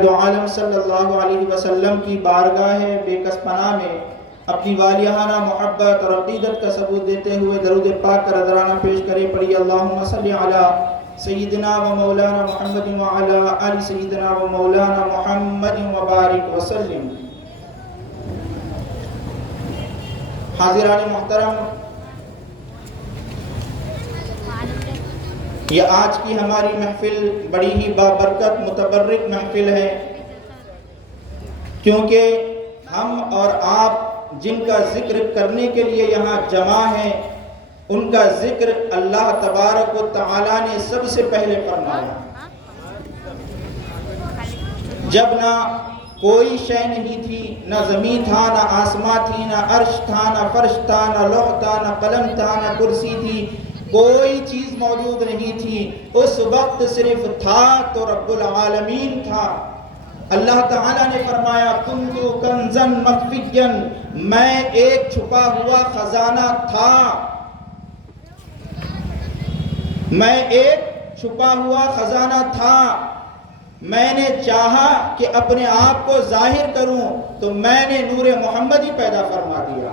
عالم صلی اللہ علیہ وسلم کی بارگاہ بے کس پناہ میں اپنی والیانہ محبت اور عقیدت کا ثبوت دیتے ہوئے درود پاک کا نذرانہ پیش کرے. پڑھی اللہم صلی علی سیدنا و مولانا محمد و علی آل سیدنا و مولانا محمد و بارک وسلم. حاضران محترم، یہ آج کی ہماری محفل بڑی ہی بابرکت متبرک محفل ہے، کیونکہ ہم اور آپ جن کا ذکر کرنے کے لیے یہاں جمع ہیں، ان کا ذکر اللہ تبارک و تعالی نے سب سے پہلے فرمایا. جب نہ کوئی شے نہیں تھی، نہ زمین تھا، نہ آسمان تھی، نہ عرش تھا، نہ فرش تھا، نہ لوح تھا، نہ قلم تھا، نہ کرسی تھی، کوئی چیز موجود نہیں تھی. اس وقت صرف تھا تو رب العالمین تھا. اللہ تعالیٰ نے فرمایا کنتو کنزن مخفیًا، میں ایک چھپا ہوا خزانہ تھا، میں ایک چھپا ہوا خزانہ تھا. میں نے چاہا کہ اپنے آپ کو ظاہر کروں تو میں نے نور محمدی پیدا فرما دیا.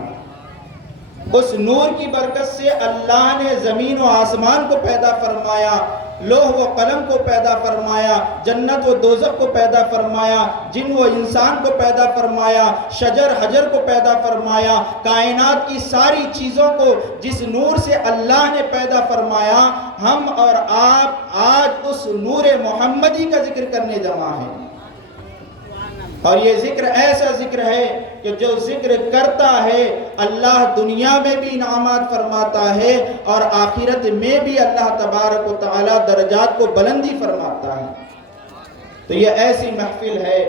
اس نور کی برکت سے اللہ نے زمین و آسمان کو پیدا فرمایا، لوح و قلم کو پیدا فرمایا، جنت و دوزخ کو پیدا فرمایا، جن و انسان کو پیدا فرمایا، شجر حجر کو پیدا فرمایا. کائنات کی ساری چیزوں کو جس نور سے اللہ نے پیدا فرمایا، ہم اور آپ آج اس نور محمدی کا ذکر کرنے جمع ہیں. اور یہ ذکر ایسا ذکر ہے کہ جو ذکر کرتا ہے اللہ دنیا میں بھی انعامات فرماتا ہے اور آخرت میں بھی اللہ تبارک و تعالی درجات کو بلندی فرماتا ہے. تو یہ ایسی محفل ہے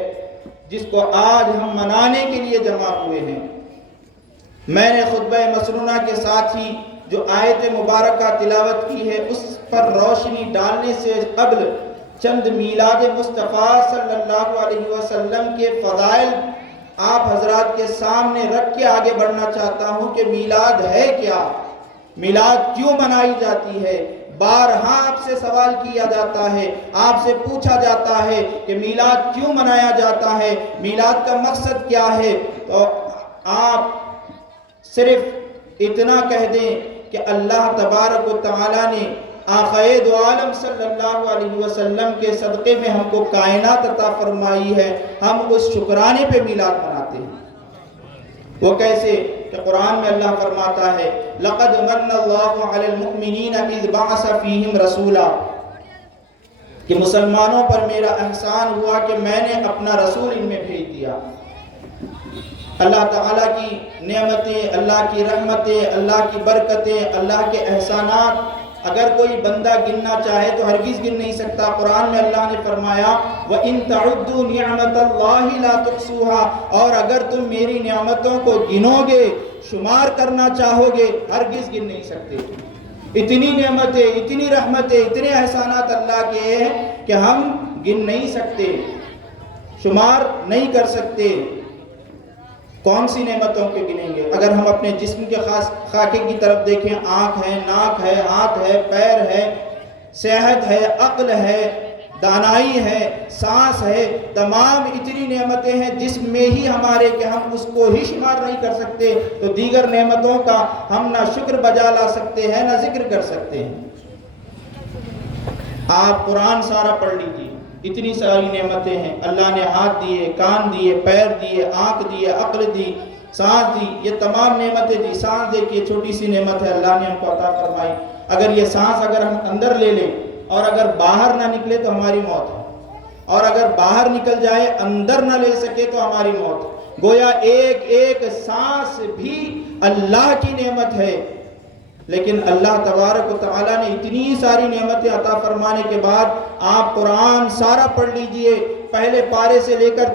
جس کو آج ہم منانے کے لیے جمع ہوئے ہیں. میں نے خطبہ مسنونہ کے ساتھ ہی جو آیت مبارکہ تلاوت کی ہے اس پر روشنی ڈالنے سے قبل چند میلاد مصطفیٰ صلی اللہ علیہ وسلم کے فضائل آپ حضرات کے سامنے رکھ کے آگے بڑھنا چاہتا ہوں کہ میلاد ہے کیا، میلاد کیوں منائی جاتی ہے. بارہا آپ سے سوال کیا جاتا ہے، آپ سے پوچھا جاتا ہے کہ میلاد کیوں منایا جاتا ہے، میلاد کا مقصد کیا ہے. تو آپ صرف اتنا کہہ دیں کہ اللہ تبارک و تعالی نے آقائے دو عالم صلی اللہ علیہ وسلم کے صدقے میں ہم کو کائنات عطا فرمائی ہے، ہم اس شکرانے پہ میلاد مناتے ہیں. وہ کیسے کہ قرآن میں اللہ فرماتا ہے لَقَدْ مَنَّ اللَّهُ عَلَى الْمُؤْمِنِينَ إِذْ بَعَثَ فِيهِمْ رَسُولًا، کہ مسلمانوں پر میرا احسان ہوا کہ میں نے اپنا رسول ان میں بھیج دیا. اللہ تعالیٰ کی نعمتیں، اللہ کی رحمتیں، اللہ کی برکتیں، اللہ کے احسانات اگر کوئی بندہ گننا چاہے تو ہرگز گن نہیں سکتا. قرآن میں اللہ نے فرمایا وَإِن تَعُدُّوا نِعْمَةَ اللَّهِ لَا تُحْصُوهَا، اور اگر تم میری نعمتوں کو گنو گے، شمار کرنا چاہو گے، ہرگز گن نہیں سکتے. اتنی نعمتیں، اتنی رحمتیں، اتنے احسانات اللہ کے ہیں کہ ہم گن نہیں سکتے، شمار نہیں کر سکتے. کون سی نعمتوں کے گنیں گے؟ اگر ہم اپنے جسم کے خاص خاکے کی طرف دیکھیں، آنکھ ہے، ناک ہے، ہاتھ ہے، پیر ہے، صحت ہے، عقل ہے، دانائی ہے، سانس ہے، تمام اتنی نعمتیں ہیں جسم میں ہی ہمارے کہ ہم اس کو ہی شمار نہیں کر سکتے. تو دیگر نعمتوں کا ہم نہ شکر بجا لا سکتے ہیں نہ ذکر کر سکتے ہیں. آپ قرآن سارا پڑھ لیجیے، اتنی ساری نعمتیں ہیں. اللہ نے ہاتھ دیے، کان دیے، پیر دیے، آنکھ دیے، عقل دی، سانس دی، یہ تمام نعمتیں دی. سانس دیکھیے چھوٹی سی نعمت ہے، اللہ نے ہم کو عطا فرمائی. اگر یہ سانس اگر ہم اندر لے لیں اور اگر باہر نہ نکلے تو ہماری موت ہے، اور اگر باہر نکل جائے اندر نہ لے سکے تو ہماری موت ہے. گویا ایک ایک سانس بھی اللہ کی نعمت ہے. لیکن اللہ تبارک و تعالیٰ نے اتنی ساری نعمتیں عطا فرمانے کے بعد آپ قرآن سارا پڑھ لیجئے، پہلے پارے سے لے کر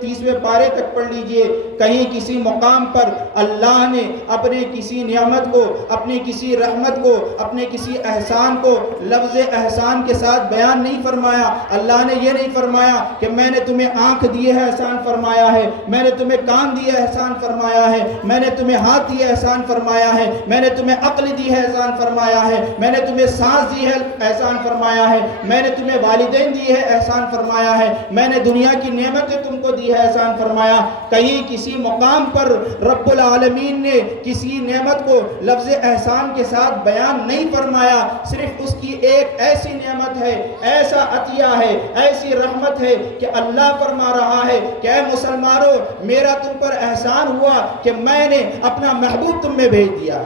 تیسویں پارے تک پڑھ لیجئے. کہیں کسی مقام پر اللہ نے اپنے کسی نعمت کو، اپنی کسی رحمت کو، اپنے کسی احسان کو لفظ احسان کے ساتھ بیان نہیں فرمایا. اللہ نے یہ نہیں فرمایا کہ میں نے تمہیں آنکھ دی ہے احسان فرمایا ہے، میں نے تمہیں کان دیے احسان فرمایا ہے، میں نے تمہیں ہاتھ دیے احسان فرمایا ہے، میں نے تمہیں عقل دی ہے احسان فرمایا ہے، میں نے تمہیں سانس دی ہے احسان فرمایا ہے، میں نے تمہیں والدین دی ہے احسان فرمایا ہے، میں نے دنیا کی نعمتیں تم کو دی ہے، احسان فرمایا۔ کہیں کسی مقام پر رب العالمین نے کسی نعمت کو لفظ احسان کے ساتھ بیان نہیں فرمایا، صرف اس کی ایک ایسی نعمت ہے، ایسا عطیہ ہے، ایسی رحمت ہے کہ اللہ فرما رہا ہے کہ اے مسلمانوں، میرا تم پر احسان ہوا کہ میں نے اپنا محبوب تم میں بھیج دیا،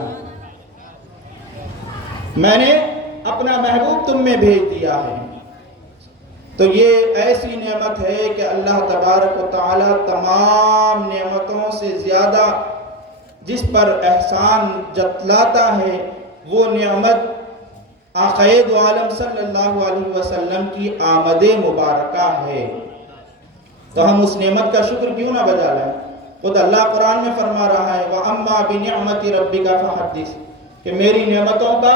میں نے اپنا محبوب تم میں بھیج دیا ہے۔ تو یہ ایسی نعمت ہے کہ اللہ تبارک و تعالی تمام نعمتوں سے زیادہ جس پر احسان جتلاتا ہے وہ نعمت آقائے دو عالم صلی اللہ علیہ وسلم کی آمد مبارکہ ہے۔ تو ہم اس نعمت کا شکر کیوں نہ بجا لائیں؟ خود اللہ قرآن میں فرما رہا ہے وَأَمَّا بِنِعْمَةِ رَبِّكَ فَحَدِّثْ، کہ میری نعمتوں کا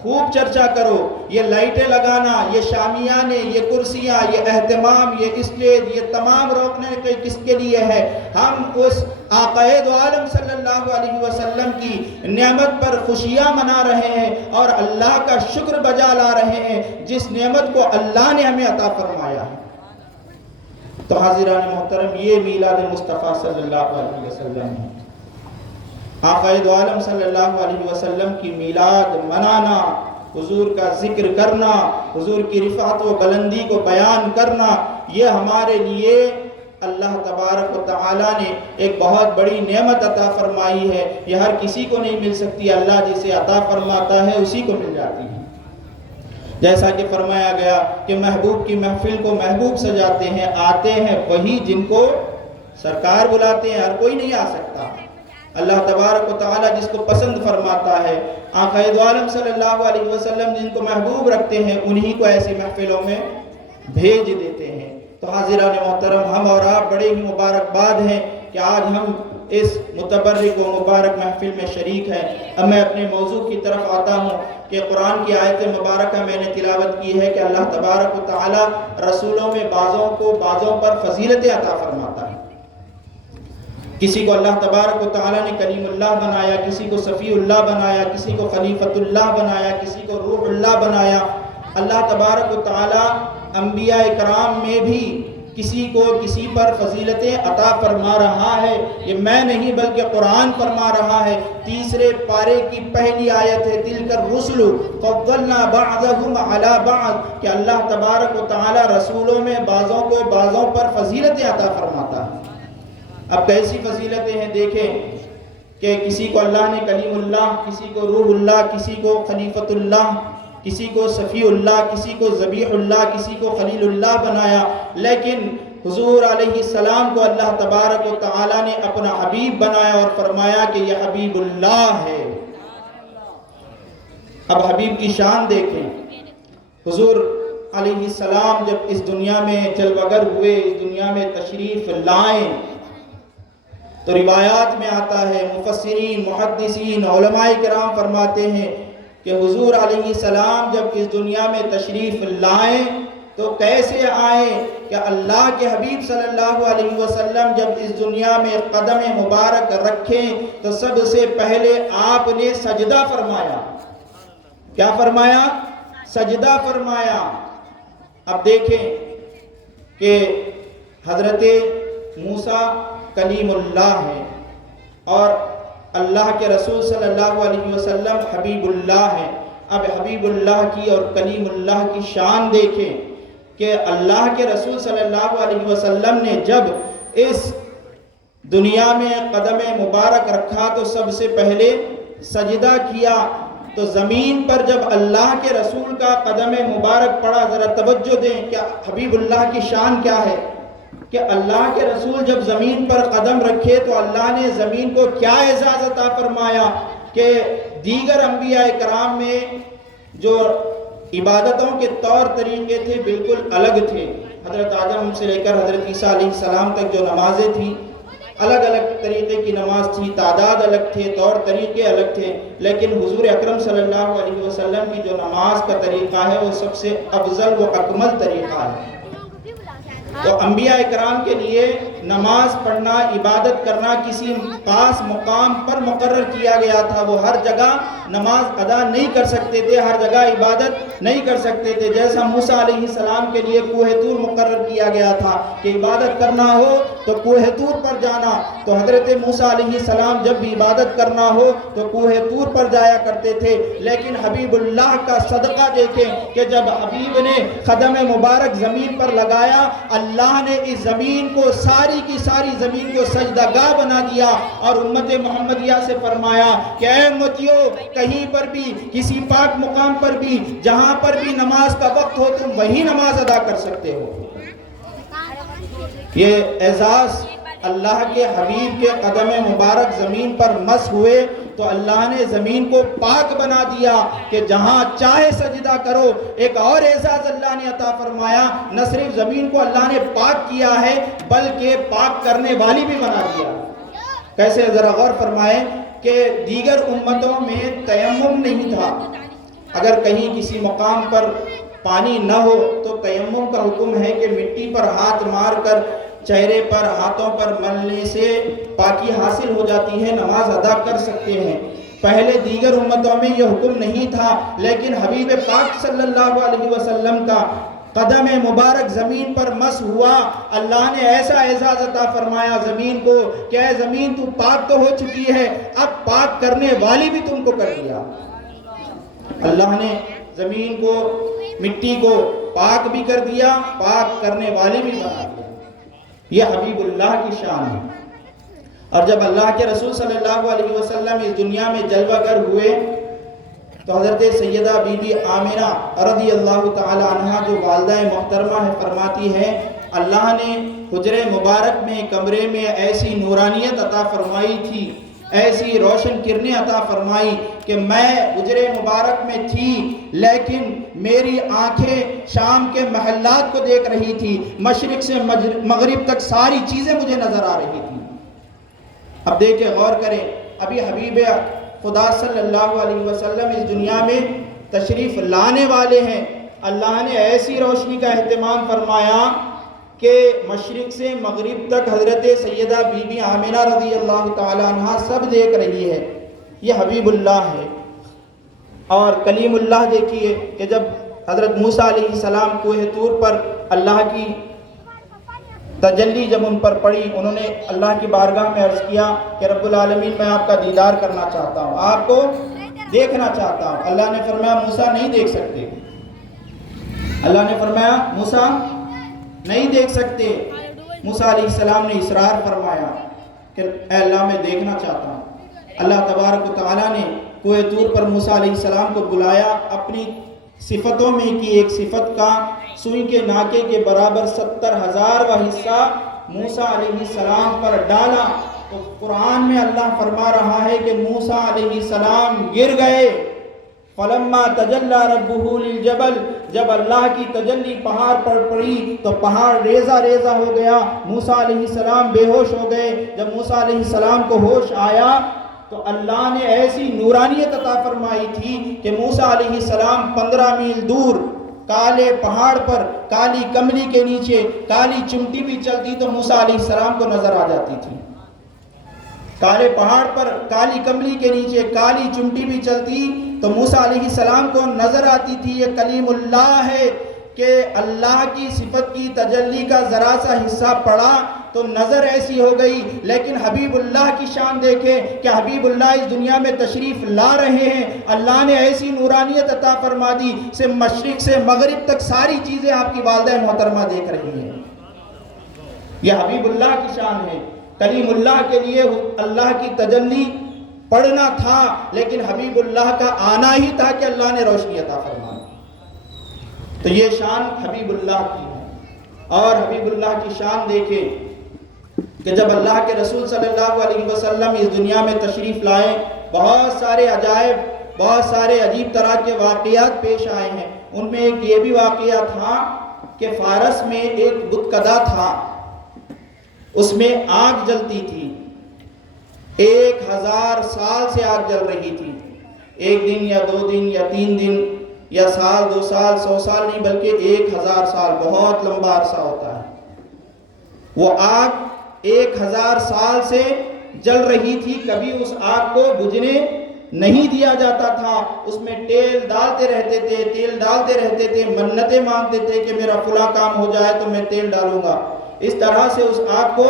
خوب چرچا کرو۔ یہ لائٹیں لگانا، یہ شامیانے، یہ کرسیاں، یہ اہتمام، یہ اسٹیج، یہ تمام روکنے کس کے لیے ہے؟ ہم اس آقائے دو عالم صلی اللہ علیہ وسلم کی نعمت پر خوشیاں منا رہے ہیں اور اللہ کا شکر بجا لا رہے ہیں جس نعمت کو اللہ نے ہمیں عطا فرمایا ہے۔ تو حاضران محترم، یہ میلاد مصطفیٰ صلی اللہ علیہ وسلم ہے۔ آقائے دو عالم صلی اللہ علیہ وسلم کی میلاد منانا، حضور کا ذکر کرنا، حضور کی رفعت و بلندی کو بیان کرنا، یہ ہمارے لیے اللہ تبارک و تعالیٰ نے ایک بہت بڑی نعمت عطا فرمائی ہے۔ یہ ہر کسی کو نہیں مل سکتی، اللہ جسے عطا فرماتا ہے اسی کو مل جاتی ہے۔ جیسا کہ فرمایا گیا کہ محبوب کی محفل کو محبوب سجاتے ہیں، آتے ہیں وہی جن کو سرکار بلاتے ہیں، ہر کوئی نہیں آ سکتا۔ اللہ تبارک و تعالیٰ جس کو پسند فرماتا ہے، آقائے دو عالم صلی اللہ علیہ وسلم جن کو محبوب رکھتے ہیں، انہی کو ایسی محفلوں میں بھیج دیتے ہیں۔ تو حاضران محترم، ہم اور آپ بڑے ہی مبارکباد ہیں کہ آج ہم اس متبرک و مبارک محفل میں شریک ہیں۔ اب میں اپنے موضوع کی طرف آتا ہوں کہ قرآن کی آیت مبارکہ میں نے تلاوت کی ہے کہ اللہ تبارک و تعالیٰ رسولوں میں بعضوں کو بعضوں پر فضیلتیں عطا فرماتا ہے۔ کسی کو اللہ تبارک و تعالیٰ نے کلیم اللہ بنایا، کسی کو صفی اللہ بنایا، کسی کو خلیفۃ اللہ بنایا، کسی کو روح اللہ بنایا۔ اللہ تبارک و تعالیٰ انبیاء اکرام میں بھی کسی کو کسی پر فضیلتیں عطا فرما رہا ہے۔ یہ میں نہیں بلکہ قرآن فرما رہا ہے۔ تیسرے پارے کی پہلی آیت ہے تِلْكَ الرُّسُلُ فَضَّلْنَا بَعْضَهُمْ عَلَى بَعْضٍ، کہ اللہ تبارک و تعالیٰ رسولوں میں بعضوں کو بعضوں پر فضیلتیں عطا فرماتا ہے۔ اب کیسی فضیلتیں ہیں دیکھیں کہ کسی کو اللہ نے کلیم اللہ، کسی کو روح اللہ، کسی کو خلیفۃ اللہ، کسی کو صفی اللہ، کسی کو ذبیح اللہ، کسی کو خلیل اللہ بنایا، لیکن حضور علیہ السلام کو اللہ تبارک و تعالیٰ نے اپنا حبیب بنایا اور فرمایا کہ یہ حبیب اللہ ہے۔ اب حبیب کی شان دیکھیں۔ حضور علیہ السلام جب اس دنیا میں جلوگر ہوئے، اس دنیا میں تشریف لائیں، تو روایات میں آتا ہے، مفسرین، محدثین، علماء کرام فرماتے ہیں کہ حضور علیہ السلام جب اس دنیا میں تشریف لائیں تو کیسے آئیں کہ اللہ کے حبیب صلی اللہ علیہ وسلم جب اس دنیا میں قدم مبارک رکھیں تو سب سے پہلے آپ نے سجدہ فرمایا۔ کیا فرمایا؟ سجدہ فرمایا۔ اب دیکھیں کہ حضرت موسیٰ کلیم اللہ ہے اور اللہ کے رسول صلی اللہ علیہ وسلم حبیب اللہ ہے۔ اب حبیب اللہ کی اور کلیم اللہ کی شان دیکھیں کہ اللہ کے رسول صلی اللہ علیہ وسلم نے جب اس دنیا میں قدم مبارک رکھا تو سب سے پہلے سجدہ کیا۔ تو زمین پر جب اللہ کے رسول کا قدم مبارک پڑا، ذرا توجہ دیں کہ حبیب اللہ کی شان کیا ہے کہ اللہ کے رسول جب زمین پر قدم رکھے تو اللہ نے زمین کو کیا اعزاز عطا فرمایا کہ دیگر انبیاء کرام میں جو عبادتوں کے طور طریقے تھے بالکل الگ تھے۔ حضرت آدم سے لے کر حضرت عیسیٰ علیہ السلام تک جو نمازیں تھیں الگ الگ طریقے کی نماز تھی، تعداد الگ تھے، طور طریقے الگ تھے، لیکن حضور اکرم صلی اللہ علیہ وسلم کی جو نماز کا طریقہ ہے وہ سب سے افضل و اکمل طریقہ ہے۔ تو انبیاء اکرام کے لیے نماز پڑھنا، عبادت کرنا کسی خاص مقام پر مقرر کیا گیا تھا، وہ ہر جگہ نماز ادا نہیں کر سکتے تھے، ہر جگہ عبادت نہیں کر سکتے تھے. جیسا موسیٰ علیہ السلام کے لیے کوہ طور مقرر کیا گیا تھا کہ عبادت کرنا ہو تو کوہ طور پر جانا، تو حضرت موسیٰ علیہ السلام جب بھی عبادت کرنا ہو تو کوہ طور پر جایا کرتے تھے. لیکن حبیب اللہ کا صدقہ دیکھیں کہ جب حبیب نے قدم مبارک زمین پر لگایا، اللہ نے اس زمین کو، ساری کی ساری زمین کو سجدہ گاہ بنا دیا اور امت محمدیہ سے فرمایا کہ اے امتیوں، کہیں پر بھی، کسی پاک مقام پر بھی، جہاں پر بھی نماز کا وقت ہو تم وہی نماز ادا کر سکتے ہو. یہ اعزاز اللہ کے حبیب کے قدم مبارک زمین پر مس ہوئے تو اللہ نے زمین کو پاک بنا دیا کہ جہاں چاہے سجدہ کرو. ایک اور اعزاز اللہ نے عطا فرمایا، نہ صرف زمین کو اللہ نے پاک کیا ہے بلکہ پاک کرنے والی بھی بنا دیا. کیسے؟ ذرا غور فرمائیں کہ دیگر امتوں میں تیمم نہیں تھا. اگر کہیں کسی مقام پر پانی نہ ہو تو تیمم کا حکم ہے کہ مٹی پر ہاتھ مار کر چہرے پر، ہاتھوں پر ملنے سے پاکی حاصل ہو جاتی ہے، نماز ادا کر سکتے ہیں. پہلے دیگر امتوں میں یہ حکم نہیں تھا، لیکن حبیب پاک صلی اللہ علیہ وسلم کا قدم مبارک زمین پر مس ہوا، اللہ نے ایسا اعزاز عطا فرمایا زمین کو کہ اے زمین تو پاک تو ہو چکی ہے، اب پاک کرنے والی بھی تم کو کر دیا. اللہ نے زمین کو، مٹی کو پاک بھی کر دیا، پاک کرنے والی بھی بنا دیا. یہ حبیب اللہ کی شان ہے. اور جب اللہ کے رسول صلی اللہ علیہ وسلم اس دنیا میں جلوہ گر ہوئے تو حضرت سیدہ بی بی آمنہ رضی اللہ تعالی عنہ جو والدہ محترمہ ہے، فرماتی ہے اللہ نے حجرے مبارک میں، کمرے میں ایسی نورانیت عطا فرمائی تھی، ایسی روشن کرنیں عطا فرمائی کہ میں حجرے مبارک میں تھی لیکن میری آنکھیں شام کے محلات کو دیکھ رہی تھی، مشرق سے مغرب تک ساری چیزیں مجھے نظر آ رہی تھی. اب دیکھیں، غور کریں، ابھی حبیب خدا صلی اللہ علیہ وسلم اس دنیا میں تشریف لانے والے ہیں. اللہ نے ایسی روشنی کا اہتمام فرمایا کہ مشرق سے مغرب تک حضرت سیدہ بی بی آمنہ رضی اللہ تعالی عنہ سب دیکھ رہی ہے. یہ حبیب اللہ ہے. اور کلیم اللہ دیکھیے کہ جب حضرت موسیٰ علیہ السلام کوہ طور پر اللہ کی تجلی جب ان پر پڑی، انہوں نے اللہ کی بارگاہ میں عرض کیا کہ رب العالمین میں آپ کا دیدار کرنا چاہتا ہوں، آپ کو دیکھنا چاہتا ہوں. اللہ نے فرمایا موسیٰ نہیں دیکھ سکتے. اللہ نے فرمایا موسیٰ نہیں دیکھ سکتے. موسیٰ علیہ السلام نے اصرار فرمایا کہ اے اللہ میں دیکھنا چاہتا ہوں. اللہ تبارک و تعالیٰ نے کوہ طور پر موسیٰ علیہ السلام کو بلایا، اپنی صفتوں میں کی ایک صفت کا سوئی کے ناکے کے برابر 70,000واں حصہ موسیٰ علیہ السلام پر ڈالا. تو قرآن میں اللہ فرما رہا ہے کہ موسیٰ علیہ السلام گر گئے. فلما تجلی ربہ للجبل، جب اللہ کی تجلی پہاڑ پر پڑی تو پہاڑ ریزہ ریزہ ہو گیا، موسیٰ علیہ السلام بے ہوش ہو گئے. جب موسیٰ علیہ السلام کو ہوش آیا تو اللہ نے ایسی نورانیت عطا فرمائی تھی کہ موسیٰ علیہ السلام 15 میل دور کالے پہاڑ پر، کالی کملی کے نیچے کالی چمٹی بھی چلتی تو موسیٰ علیہ السلام کو نظر آ جاتی تھی. کالے پہاڑ پر کالی کملی کے نیچے کالی چمٹی بھی چلتی تو موسیٰ علیہ السلام کو نظر آتی تھی. یہ کلیم اللہ ہے کہ اللہ کی صفت کی تجلی کا ذرا سا حصہ پڑا تو نظر ایسی ہو گئی. لیکن حبیب اللہ کی شان دیکھیں کہ حبیب اللہ اس دنیا میں تشریف لا رہے ہیں، اللہ نے ایسی نورانیت عطا فرما دی سے مشرق سے مغرب تک ساری چیزیں آپ کی والدہ محترمہ دیکھ رہی ہیں. یہ حبیب اللہ کی شان ہے. کلیم اللہ کے لیے اللہ کی تجلی پڑھنا تھا لیکن حبیب اللہ کا آنا ہی تھا کہ اللہ نے روشنی عطا فرمائی. تو یہ شان حبیب اللہ کی ہے. اور حبیب اللہ کی شان دیکھیں کہ جب اللہ کے رسول صلی اللہ علیہ وسلم اس دنیا میں تشریف لائے، بہت سارے عجائب، بہت سارے عجیب طرح کے واقعات پیش آئے ہیں. ان میں ایک یہ بھی واقعہ تھا کہ فارس میں ایک بتکدہ تھا، اس میں آگ جلتی تھی، 1000 سال سے آگ جل رہی تھی. ایک دن یا 2 دن یا 3 دن یا سال 2 سال 100 سال نہیں بلکہ 1000 سال، بہت لمبا عرصہ ہوتا ہے. وہ آگ 1000 سال سے جل رہی تھی، کبھی اس آگ کو بجھنے نہیں دیا جاتا تھا، اس میں تیل ڈالتے رہتے تھے، منتیں مانگتے تھے کہ میرا فلاں کام ہو جائے تو میں تیل ڈالوں گا۔ اس طرح سے اس آگ کو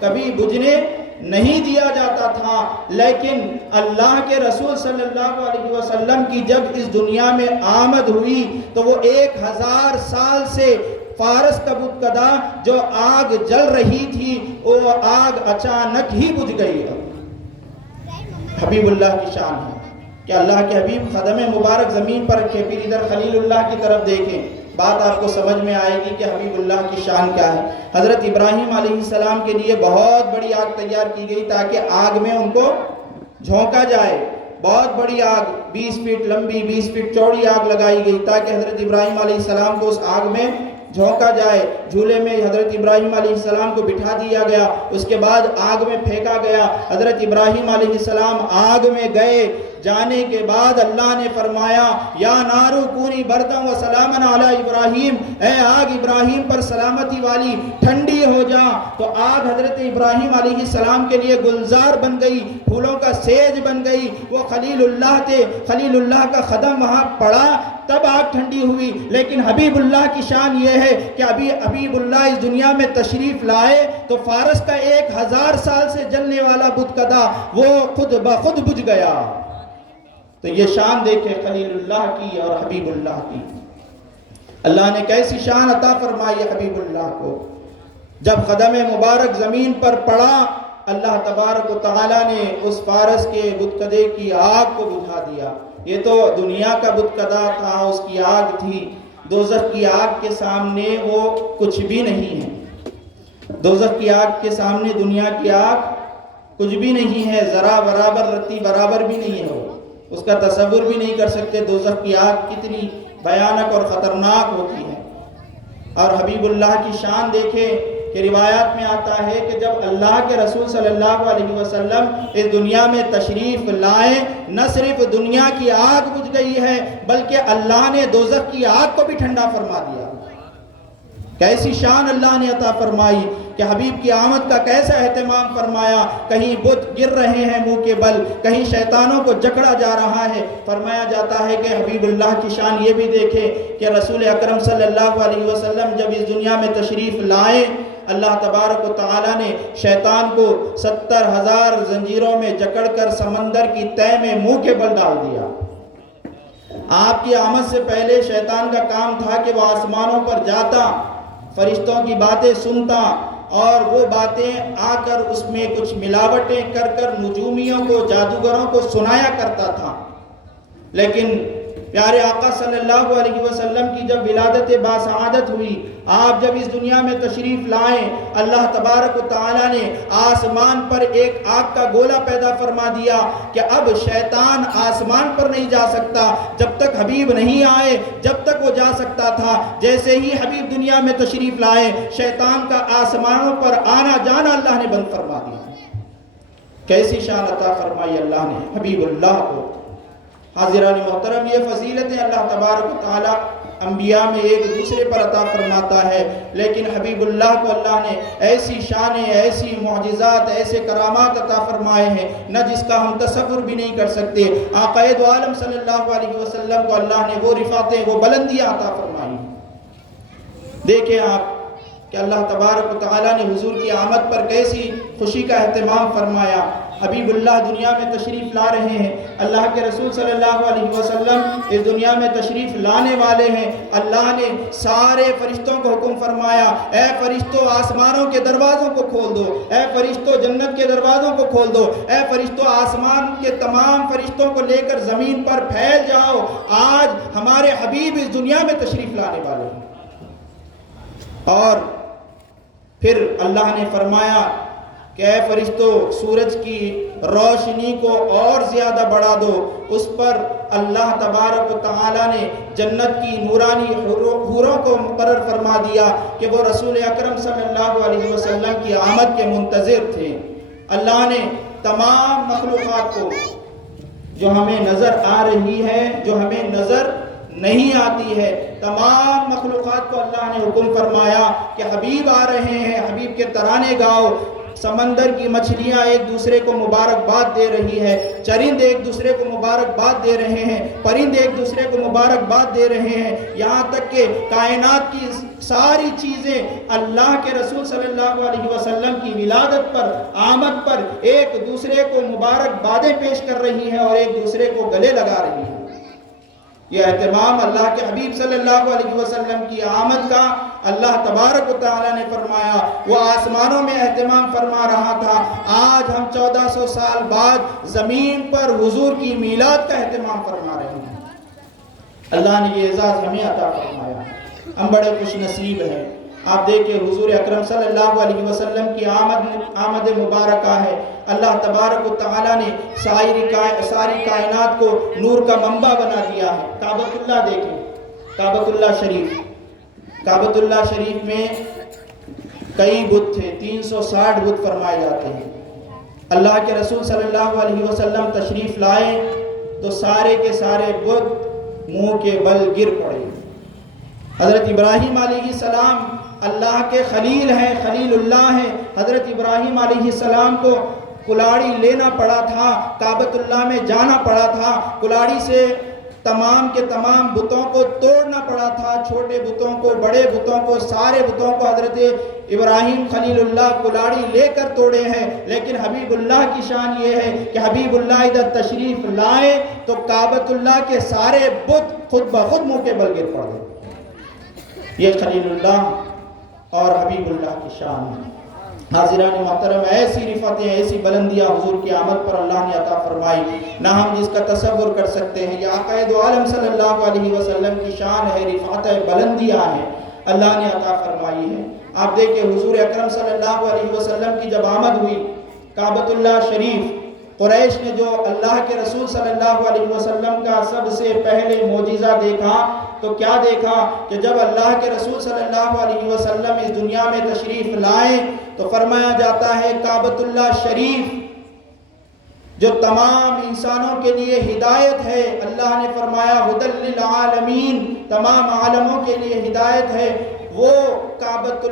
کبھی بجھنے نہیں دیا جاتا تھا۔ لیکن اللہ کے رسول صلی اللہ علیہ وسلم کی جب اس دنیا میں آمد ہوئی تو وہ 1000 سال سے فارس کا بت کدا جو آگ جل رہی تھی وہ آگ اچانک ہی بجھ گئی ہے۔ حبیب اللہ کی شان ہے کہ اللہ کے حبیب قدم مبارک زمین پر رکھے، پھر ادھر خلیل اللہ کی طرف دیکھیں، بات آپ کو سمجھ میں آئے گی کہ حبیب اللہ کی شان کیا ہے۔ حضرت ابراہیم علیہ السلام کے لیے بہت بڑی آگ تیار کی گئی تاکہ آگ میں ان کو جھونکا جائے۔ بہت بڑی آگ، 20 فٹ لمبی 20 فٹ چوڑی آگ لگائی گئی تاکہ حضرت ابراہیم علیہ السلام کو اس آگ میں جھونکا جائے۔ جھولے میں حضرت ابراہیم علیہ السلام کو بٹھا دیا گیا، اس کے بعد آگ میں پھینکا گیا۔ حضرت ابراہیم علیہ السلام آگ میں گئے، جانے کے بعد اللہ نے فرمایا یا نارو کونی بردم و سلامن علی ابراہیم، اے آگ ابراہیم پر سلامتی والی ٹھنڈی ہو جا۔ تو آگ حضرت ابراہیم علیہ السلام کے لیے گلزار بن گئی، پھولوں کا سیج بن گئی۔ وہ خلیل اللہ تھے، خلیل اللہ کا قدم وہاں پڑا تب آگ ٹھنڈی ہوئی۔ لیکن حبیب اللہ کی شان یہ ہے کہ ابھی حبیب اللہ اس دنیا میں تشریف لائے تو فارس کا 1000 سال سے جلنے والا بت کدا وہ خود بخود بجھ گیا۔ تو یہ شان دیکھے خلیل اللہ کی اور حبیب اللہ کی، اللہ نے کیسی شان عطا فرمائی حبیب اللہ کو۔ جب قدم مبارک زمین پر پڑا اللہ تبارک و تعالیٰ نے اس فارس کے بت کدے کی آگ کو بجھا دیا۔ یہ تو دنیا کا بت کدا تھا، اس کی آگ تھی، دوزخ کی آگ کے سامنے وہ کچھ بھی نہیں ہے۔ دوزخ کی آگ کے سامنے دنیا کی آگ کچھ بھی نہیں ہے، ذرا برابر رتی برابر بھی نہیں ہے، اس کا تصور بھی نہیں کر سکتے دوزخ کی آگ کتنی بھیانک اور خطرناک ہوتی ہے۔ اور حبیب اللہ کی شان دیکھیں کہ روایات میں آتا ہے کہ جب اللہ کے رسول صلی اللہ علیہ وسلم اس دنیا میں تشریف لائے، نہ صرف دنیا کی آگ بجھ گئی ہے بلکہ اللہ نے دوزخ کی آگ کو بھی ٹھنڈا فرما دیا۔ کیسی شان اللہ نے عطا فرمائی کہ حبیب کی آمد کا کیسا اہتمام فرمایا۔ کہیں بت گر رہے ہیں منہ کے بل، کہیں شیطانوں کو جکڑا جا رہا ہے۔ فرمایا جاتا ہے کہ حبیب اللہ کی شان یہ بھی دیکھے کہ رسول اکرم صلی اللہ علیہ وسلم جب اس دنیا میں تشریف لائے اللہ تبارک و تعالیٰ نے شیطان کو 70,000 زنجیروں میں جکڑ کر سمندر کی تہہ میں منہ کے بل ڈال دیا۔ آپ کی آمد سے پہلے شیطان کا کام تھا کہ وہ آسمانوں پر جاتا، فرشتوں کی باتیں سنتا اور وہ باتیں آ کر اس میں کچھ ملاوٹیں کر نجومیوں کو، جادوگروں کو سنایا کرتا تھا۔ لیکن پیارے آقا صلی اللہ علیہ وسلم کی جب ولادت باسعادت ہوئی، آپ جب اس دنیا میں تشریف لائیں، اللہ تبارک و تعالیٰ نے آسمان پر ایک آگ کا گولا پیدا فرما دیا کہ اب شیطان آسمان پر نہیں جا سکتا جب تک حبیب نہیں آئے، جب تک وہ جا سکتا تھا۔ جیسے ہی حبیب دنیا میں تشریف لائے شیطان کا آسمانوں پر آنا جانا اللہ نے بند فرما دیا۔ کیسی شان عطا فرمائی اللہ نے حبیب اللہ کو۔ حاضران محترم، یہ فضیلتیں اللہ تبارک و تعالیٰ انبیاء میں ایک دوسرے پر عطا فرماتا ہے، لیکن حبیب اللہ کو اللہ نے ایسی شانیں، ایسی معجزات، ایسے کرامات عطا فرمائے ہیں نہ جس کا ہم تصور بھی نہیں کر سکتے۔ آقا دو عالم صلی اللہ علیہ وسلم کو اللہ نے وہ رفعتیں، وہ بلندیاں عطا فرمائی۔ دیکھیں آپ کہ اللہ تبارک و تعالیٰ نے حضور کی آمد پر کیسی خوشی کا اہتمام فرمایا۔ حبیب اللہ دنیا میں تشریف لا رہے ہیں، اللہ کے رسول صلی اللہ علیہ وسلم اس دنیا میں تشریف لانے والے ہیں۔ اللہ نے سارے فرشتوں کو حکم فرمایا، اے فرشتوں آسمانوں کے دروازوں کو کھول دو، اے فرشتوں جنت کے دروازوں کو کھول دو، اے فرشتوں آسمان کے تمام فرشتوں کو لے کر زمین پر پھیل جاؤ، آج ہمارے حبیب اس دنیا میں تشریف لانے والے ہیں۔ اور پھر اللہ نے فرمایا کہ اے فرشتوں سورج کی روشنی کو اور زیادہ بڑھا دو۔ اس پر اللہ تبارک و تعالیٰ نے جنت کی نورانی حوروں کو مقرر فرما دیا کہ وہ رسول اکرم صلی اللہ علیہ وسلم کی آمد کے منتظر تھے۔ اللہ نے تمام مخلوقات کو جو ہمیں نظر آ رہی ہے، جو ہمیں نظر نہیں آتی ہے، تمام مخلوقات کو اللہ نے حکم فرمایا کہ حبیب آ رہے ہیں، حبیب کے ترانے گاؤ، سمندر کی مچھلیاں ایک دوسرے کو مبارکباد دے رہی ہے، چرند ایک دوسرے کو مبارکباد دے رہے ہیں، پرند ایک دوسرے کو مبارکباد دے رہے ہیں، یہاں تک کہ کائنات کی ساری چیزیں اللہ کے رسول صلی اللہ علیہ وسلم کی ولادت پر، آمد پر ایک دوسرے کو مبارکبادیں پیش کر رہی ہیں اور ایک دوسرے کو گلے لگا رہی ہیں۔ یہ اہتمام اللہ کے حبیب صلی اللہ علیہ وسلم کی آمد کا اللہ تبارک و تعالیٰ نے فرمایا، وہ آسمانوں میں اہتمام فرما رہا تھا، آج ہم 1400 سال بعد زمین پر حضور کی میلاد کا اہتمام فرما رہے ہیں۔ اللہ نے یہ اعزاز ہمیں عطا فرمایا، ہم بڑے خوش نصیب ہیں۔ آپ دیکھیں حضور اکرم صلی اللہ علیہ وسلم کی آمد مبارکہ ہے، اللہ تبارک و تعالیٰ نے ساری کائنات کو نور کا منبع بنا دیا ہے۔ کعبۃ اللہ دیکھیں، کعبۃ اللہ شریف، کعبۃ اللہ شریف میں کئی بت تھے، 360 بت فرمائے جاتے ہیں۔ اللہ کے رسول صلی اللہ علیہ وسلم تشریف لائے تو سارے کے سارے بت منہ کے بل گر پڑے۔ حضرت ابراہیم علیہ السلام اللہ کے خلیل ہیں، خلیل اللہ ہیں، حضرت ابراہیم علیہ السلام کو کلاڑی لینا پڑا تھا، کعبۃ اللہ میں جانا پڑا تھا، کلاڑی سے تمام کے تمام بتوں کو توڑنا پڑا تھا، چھوٹے بتوں کو، بڑے بتوں کو، سارے بتوں کو حضرت ابراہیم خلیل اللہ کلاڑی لے کر توڑے ہیں۔ لیکن حبیب اللہ کی شان یہ ہے کہ حبیب اللہ ادھر تشریف لائے تو کعبۃ اللہ کے سارے بت خود بخود منہ کے بل گر پڑ گئے۔ یہ خلیل اللہ اور حبیب اللہ کی شان ہے۔ حاضران محترم، ایسی رفعتیں، ایسی بلندیاں حضور کی آمد پر اللہ نے عطا فرمائی، نہ ہم جس کا تصور کر سکتے ہیں۔ یہ آقا دو عالم صلی اللہ علیہ وسلم کی شان ہے، رفعت ہے، بلندیاں ہیں، اللہ نے عطا فرمائی ہے۔ آپ دیکھیں حضور اکرم صلی اللہ علیہ وسلم کی جب آمد ہوئی کعبۃ اللہ شریف، قریش نے جو اللہ کے رسول صلی اللہ علیہ وسلم کا سب سے پہلے معجزہ دیکھا تو کیا دیکھا کہ جب اللہ کے رسول صلی اللہ علیہ وسلم اس دنیا میں تشریف لائے تو فرمایا جاتا ہے کعبۃ اللہ شریف جو تمام انسانوں کے لیے ہدایت ہے، اللہ نے فرمایا ھدی للعالمین، تمام عالموں کے لیے ہدایت ہے، وہ کعبۃ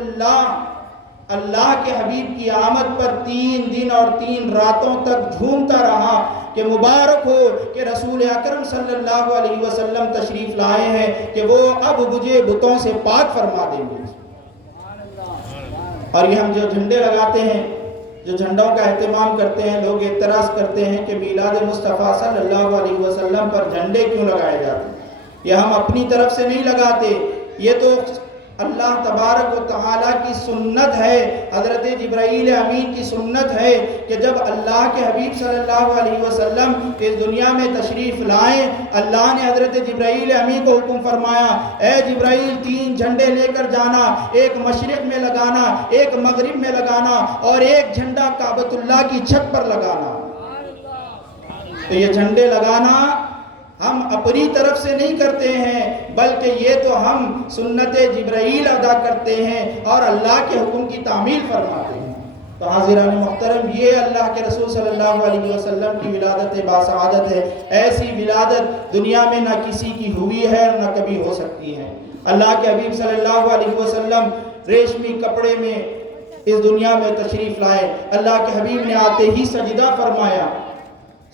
اللہ کے حبیب کی آمد پر 3 دن اور 3 راتوں تک جھومتا رہا کہ مبارک ہو کہ رسول اکرم صلی اللہ علیہ وسلم تشریف لائے ہیں کہ وہ اب مجھے بتوں سے پاک فرما دیں گے۔ اور یہ ہم جو جھنڈے لگاتے ہیں، جو جھنڈوں کا اہتمام کرتے ہیں، لوگ اعتراض کرتے ہیں کہ میلاد مصطفیٰ صلی اللہ علیہ وسلم پر جھنڈے کیوں لگائے جاتے ہیں؟ یہ ہم اپنی طرف سے نہیں لگاتے، یہ تو اللہ تبارک و تعالیٰ کی سنت ہے، حضرت جبرائیل امین کی سنت ہے کہ جب اللہ کے حبیب صلی اللہ علیہ وسلم اس دنیا میں تشریف لائیں، اللہ نے حضرت جبرائیل امین کو حکم فرمایا، اے جبرائیل 3 جھنڈے لے کر جانا، ایک مشرق میں لگانا، ایک مغرب میں لگانا اور ایک جھنڈا کعبۃ اللہ کی چھت پر لگانا۔ تو یہ جھنڈے لگانا ہم اپنی طرف سے نہیں کرتے ہیں، بلکہ یہ تو ہم سنت جبرائیل ادا کرتے ہیں اور اللہ کے حکم کی تعمیل فرماتے ہیں۔ تو حاضران محترم، یہ اللہ کے رسول صلی اللہ علیہ وسلم کی ولادت باسعادت ہے۔ ایسی ولادت دنیا میں نہ کسی کی ہوئی ہے نہ کبھی ہو سکتی ہے۔ اللہ کے حبیب صلی اللہ علیہ وسلم ریشمی کپڑے میں اس دنیا میں تشریف لائے، اللہ کے حبیب نے آتے ہی سجدہ فرمایا،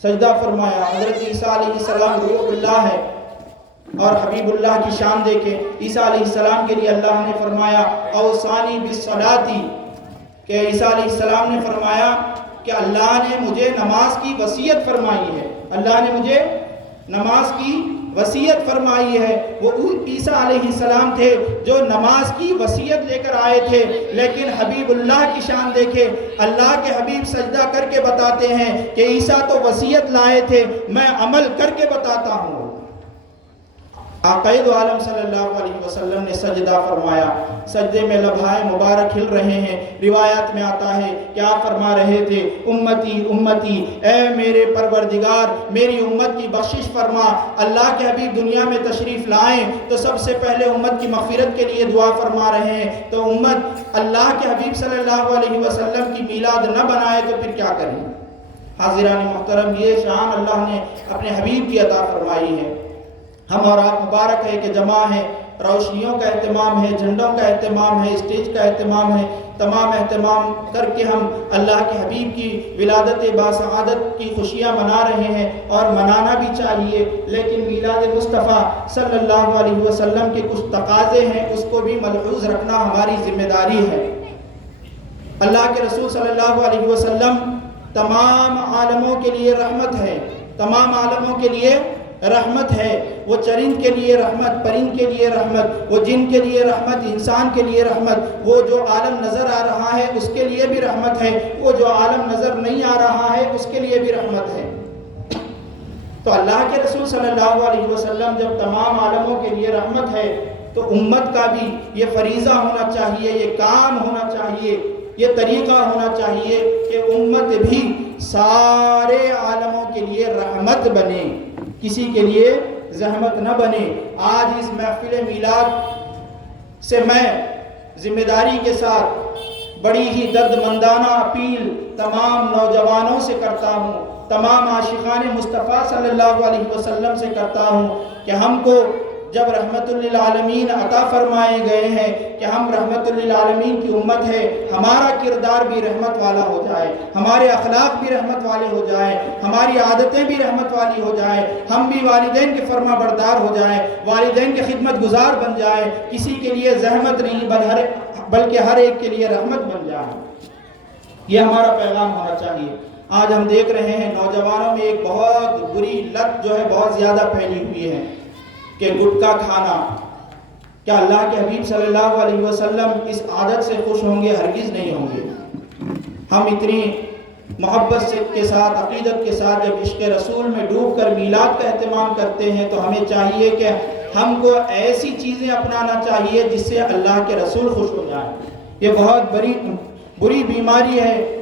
حضرت عیسیٰ علیہ السلام روح اللہ ہے اور حبیب اللہ کی شان دیکھیں، عیسیٰ علیہ السلام کے لیے اللہ نے فرمایا اوصانی بالصلاۃ، کہ عیسیٰ علیہ السلام نے فرمایا کہ اللہ نے مجھے نماز کی وصیت فرمائی ہے، اللہ نے مجھے نماز کی وصیت فرمائی ہے۔ وہ عیسیٰ علیہ السلام تھے جو نماز کی وصیت لے کر آئے تھے، لیکن حبیب اللہ کی شان دیکھیں، اللہ کے حبیب سجدہ کر کے بتاتے ہیں کہ عیسیٰ تو وصیت لائے تھے، میں عمل کر کے بتاتا ہوں۔ آقا دو عالم صلی اللہ علیہ وسلم نے سجدہ فرمایا، سجدے میں لبھائے مبارک ہل رہے ہیں، روایات میں آتا ہے کیا فرما رہے تھے، امتی امتی، اے میرے پروردگار میری امت کی بخشش فرما۔ اللہ کے حبیب دنیا میں تشریف لائیں تو سب سے پہلے امت کی مغفرت کے لیے دعا فرما رہے ہیں، تو امت اللہ کے حبیب صلی اللہ علیہ وسلم کی میلاد نہ بنائے تو پھر کیا کریں؟ حاضران محترم، یہ شان اللہ نے اپنے حبیب کی عطا فرمائی ہے۔ ہم اور آپ مبارک ہے کہ جمع ہیں روشنیوں کا اہتمام ہے، جھنڈوں کا اہتمام ہے، اسٹیج کا اہتمام ہے، تمام اہتمام کر کے ہم اللہ کے حبیب کی ولادت باسعادت کی خوشیاں منا رہے ہیں، اور منانا بھی چاہیے، لیکن میلاد مصطفیٰ صلی اللہ علیہ وسلم کے کچھ تقاضے ہیں، اس کو بھی ملحوظ رکھنا ہماری ذمہ داری ہے۔ اللہ کے رسول صلی اللہ علیہ وسلم تمام عالموں کے لیے رحمت ہے، تمام عالموں کے لیے رحمت ہے۔ وہ چرند کے لیے رحمت، پرند کے لیے رحمت، وہ جن کے لیے رحمت، انسان کے لیے رحمت، وہ جو عالم نظر آ رہا ہے اس کے لیے بھی رحمت ہے، وہ جو عالم نظر نہیں آ رہا ہے اس کے لیے بھی رحمت ہے۔ تو اللہ کے رسول صلی اللہ علیہ وسلم جب تمام عالموں کے لیے رحمت ہے تو امت کا بھی یہ فریضہ ہونا چاہیے، یہ کام ہونا چاہیے، یہ طریقہ ہونا چاہیے کہ امت بھی سارے عالموں کے لیے رحمت بنے، کسی کے لیے زحمت نہ بنے۔ آج اس محفل میلاد سے میں ذمہ داری کے ساتھ بڑی ہی درد مندانہ اپیل تمام نوجوانوں سے کرتا ہوں، تمام عاشقان مصطفیٰ صلی اللہ علیہ وسلم سے کرتا ہوں کہ ہم کو جب رحمت للعالمین عطا فرمائے گئے ہیں کہ ہم رحمت للعالمین کی امت ہے، ہمارا کردار بھی رحمت والا ہو جائے، ہمارے اخلاق بھی رحمت والے ہو جائیں، ہماری عادتیں بھی رحمت والی ہو جائیں، ہم بھی والدین کے فرما بردار ہو جائیں، والدین کے خدمت گزار بن جائیں، کسی کے لیے زحمت نہیں بلکہ ہر ایک کے لیے رحمت بن جائیں۔ یہ ہمارا پیغام ہونا چاہیے۔ آج ہم دیکھ رہے ہیں نوجوانوں میں ایک بہت بری لت جو ہے بہت زیادہ پھیلی ہوئی ہے کہ گٹکا کھانا۔ کیا اللہ کے حبیب صلی اللہ علیہ وسلم اس عادت سے خوش ہوں گے؟ ہرگز نہیں ہوں گے۔ ہم اتنی محبت کے ساتھ، عقیدت کے ساتھ جب عشق رسول میں ڈوب کر میلاد کا اہتمام کرتے ہیں تو ہمیں چاہیے کہ ہم کو ایسی چیزیں اپنانا چاہیے جس سے اللہ کے رسول خوش ہو جائیں۔ یہ بہت بری بیماری ہے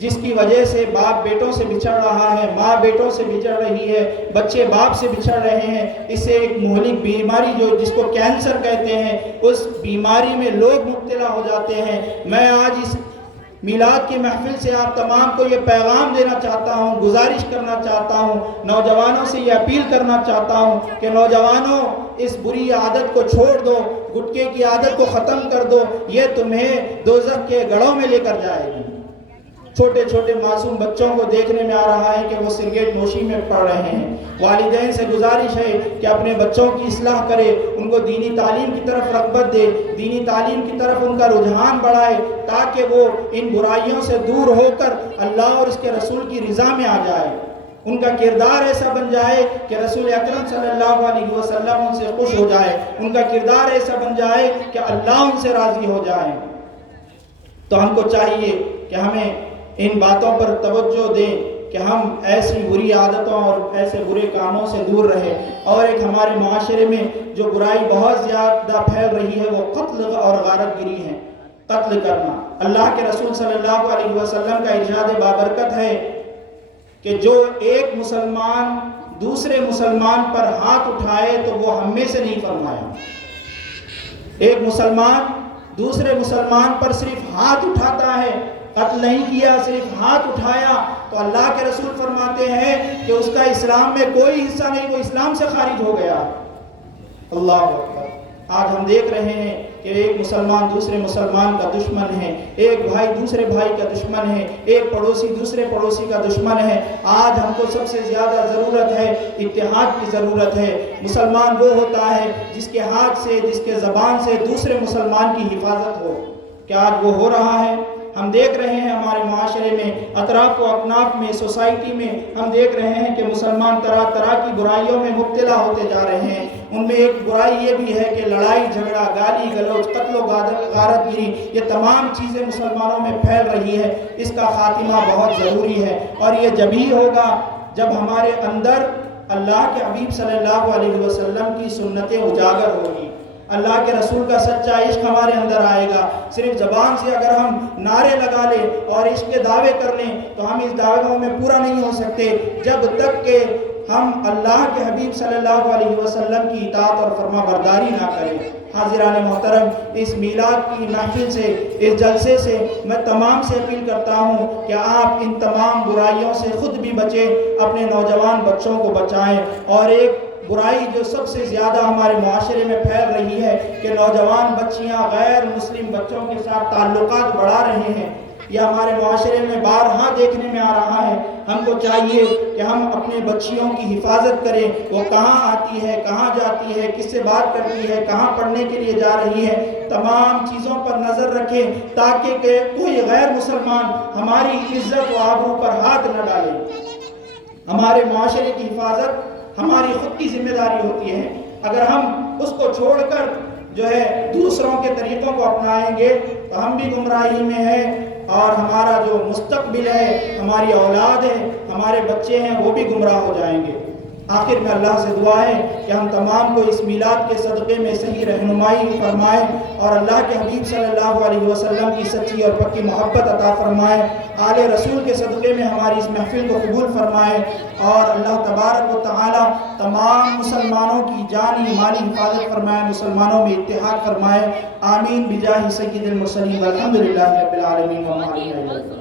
جس کی وجہ سے باپ بیٹوں سے بچڑ رہا ہے، ماں بیٹوں سے بچڑ رہی ہے، بچے باپ سے بچڑ رہے ہیں۔ اس سے ایک مہلک بیماری جس کو کینسر کہتے ہیں، اس بیماری میں لوگ مبتلا ہو جاتے ہیں۔ میں آج اس میلاد کی محفل سے آپ تمام کو یہ پیغام دینا چاہتا ہوں، گزارش کرنا چاہتا ہوں، نوجوانوں سے یہ اپیل کرنا چاہتا ہوں کہ نوجوانوں اس بری عادت کو چھوڑ دو، گٹکے کی عادت کو ختم کر دو، یہ تمہیں دوزخ کے گڑھوں میں لے کر جائے گی۔ چھوٹے چھوٹے معصوم بچوں کو دیکھنے میں آ رہا ہے کہ وہ سگریٹ نوشی میں پڑ رہے ہیں۔ والدین سے گزارش ہے کہ اپنے بچوں کی اصلاح کرے، ان کو دینی تعلیم کی طرف رغبت دے، دینی تعلیم کی طرف ان کا رجحان بڑھائے تاکہ وہ ان برائیوں سے دور ہو کر اللہ اور اس کے رسول کی رضا میں آ جائے، ان کا کردار ایسا بن جائے کہ رسول اکرم صلی اللہ علیہ وسلم ان سے خوش ہو جائے، ان کا کردار ایسا بن جائے کہ اللہ ان سے راضی ہو جائے۔ تو ہم کو چاہیے کہ ہمیں ان باتوں پر توجہ دیں کہ ہم ایسی بری عادتوں اور ایسے برے کاموں سے دور رہیں۔ اور ایک ہمارے معاشرے میں جو برائی بہت زیادہ پھیل رہی ہے وہ قتل اور غارت گری ہے، قتل کرنا۔ اللہ کے رسول صلی اللہ علیہ وسلم کا ارشاد بابرکت ہے کہ جو ایک مسلمان دوسرے مسلمان پر ہاتھ اٹھائے تو وہ ہم میں سے نہیں فرمایا۔ ایک مسلمان دوسرے مسلمان پر صرف ہاتھ اٹھاتا ہے، قتل نہیں کیا، صرف ہاتھ اٹھایا، تو اللہ کے رسول فرماتے ہیں کہ اس کا اسلام میں کوئی حصہ نہیں، وہ اسلام سے خارج ہو گیا۔ اللہ اکبر۔ آج ہم دیکھ رہے ہیں کہ ایک مسلمان دوسرے مسلمان کا دشمن ہے، ایک بھائی دوسرے بھائی کا دشمن ہے، ایک پڑوسی دوسرے پڑوسی کا دشمن ہے۔ آج ہم کو سب سے زیادہ ضرورت ہے اتحاد کی ضرورت ہے۔ مسلمان وہ ہوتا ہے جس کے ہاتھ سے، جس کے زبان سے دوسرے مسلمان کی حفاظت ہو۔ کیا آج وہ ہو رہا ہے؟ ہم دیکھ رہے ہیں ہمارے معاشرے میں، اطراف و اکناف میں، سوسائٹی میں ہم دیکھ رہے ہیں کہ مسلمان طرح طرح کی برائیوں میں مبتلا ہوتے جا رہے ہیں۔ ان میں ایک برائی یہ بھی ہے کہ لڑائی جھگڑا، گالی گلوچ، قتل و غارت گری، یہ تمام چیزیں مسلمانوں میں پھیل رہی ہے۔ اس کا خاتمہ بہت ضروری ہے، اور یہ جب ہی ہوگا جب ہمارے اندر اللہ کے حبیب صلی اللہ علیہ وسلم کی سنتیں اجاگر ہوگی، اللہ کے رسول کا سچا عشق ہمارے اندر آئے گا۔ صرف زبان سے اگر ہم نعرے لگا لیں اور عشق کے دعوے کر لیں تو ہم اس دعووں میں پورا نہیں ہو سکتے جب تک کہ ہم اللہ کے حبیب صلی اللہ علیہ وسلم کی اطاعت اور فرما برداری نہ کریں۔ حاضران محترم، اس میلاد کی محفل سے، اس جلسے سے میں تمام سے اپیل کرتا ہوں کہ آپ ان تمام برائیوں سے خود بھی بچیں، اپنے نوجوان بچوں کو بچائیں، اور ایک برائی جو سب سے زیادہ ہمارے معاشرے میں پھیل رہی ہے کہ نوجوان بچیاں غیر مسلم بچوں کے ساتھ تعلقات بڑھا رہے ہیں، یہ ہمارے معاشرے میں بارہا دیکھنے میں آ رہا ہے۔ ہم کو چاہیے کہ ہم اپنے بچیوں کی حفاظت کریں، وہ کہاں آتی ہے، کہاں جاتی ہے، کس سے بات کرتی ہے، کہاں پڑھنے کے لیے جا رہی ہے، تمام چیزوں پر نظر رکھیں تاکہ کہ کوئی غیر مسلمان ہماری عزت و آبرو پر ہاتھ نہ ڈالے۔ ہمارے معاشرے کی حفاظت ہماری خود کی ذمہ داری ہوتی ہے۔ اگر ہم اس کو چھوڑ کر جو ہے دوسروں کے طریقوں کو اپنائیں گے تو ہم بھی گمراہی میں ہیں، اور ہمارا جو مستقبل ہے، ہماری اولاد ہے، ہمارے بچے ہیں، وہ بھی گمراہ ہو جائیں گے۔ آخر میں اللہ سے دعا ہے کہ ہم تمام کو اس میلاد کے صدقے میں صحیح رہنمائی فرمائے، اور اللہ کے حبیب صلی اللہ علیہ وسلم کی سچی اور پکی محبت عطا فرمائے، آل رسول کے صدقے میں ہماری اس محفل کو قبول فرمائے، اور اللہ تبارک و تعالی تمام مسلمانوں کی جانی مالی حفاظت فرمائے، مسلمانوں میں اتحاد فرمائے۔ آمین بجاہ سید المرسلین والحمدللہ رب العالمین۔